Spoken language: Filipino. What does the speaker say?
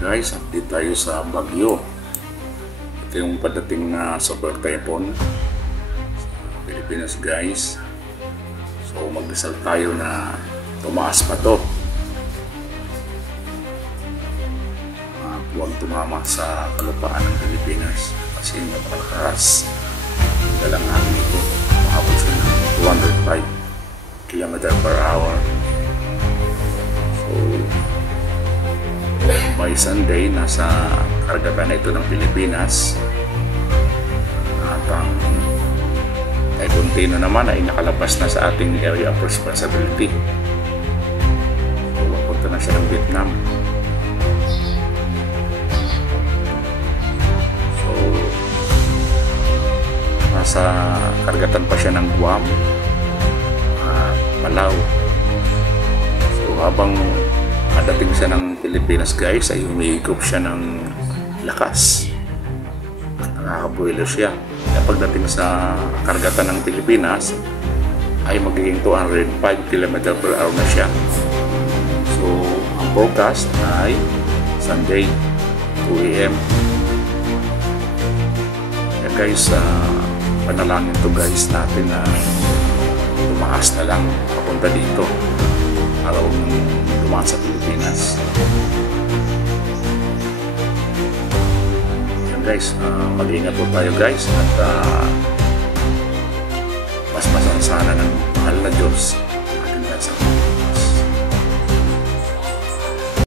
Guys, update tayo sa Bagyo. Ito yung padating na super typhoon sa Pilipinas, guys. So magdasal tayo na tumaas pa to. Huwag tumama sa kalupaan ng Pilipinas kasi napakalakas. Dalang hangin ito, makabot siya ng 205 km/h. So by Sunday, nasa karagatan na ito ng Pilipinas. At ang Typhoon Tino naman ay nakalabas na sa ating area of responsibility. So, papunta na siya ng Vietnam. So, nasa karagatan pa siya ng Guam at Palau. So, habang padating siya ng Pilipinas, guys, ay humihigop siya ng lakas. Nakakabuelo siya. Kaya pagdating sa karagatan ng Pilipinas ay magiging 205 km/h na siya. So ang forecast ay Sunday 2 AM. Kaya guys, panalangin to guys natin na tumaas na lang papunta dito araw dumaan sa Pilipinas. Yan guys, mag-ingat po tayo guys at mas masasana ng mahal na Diyos ating bansa.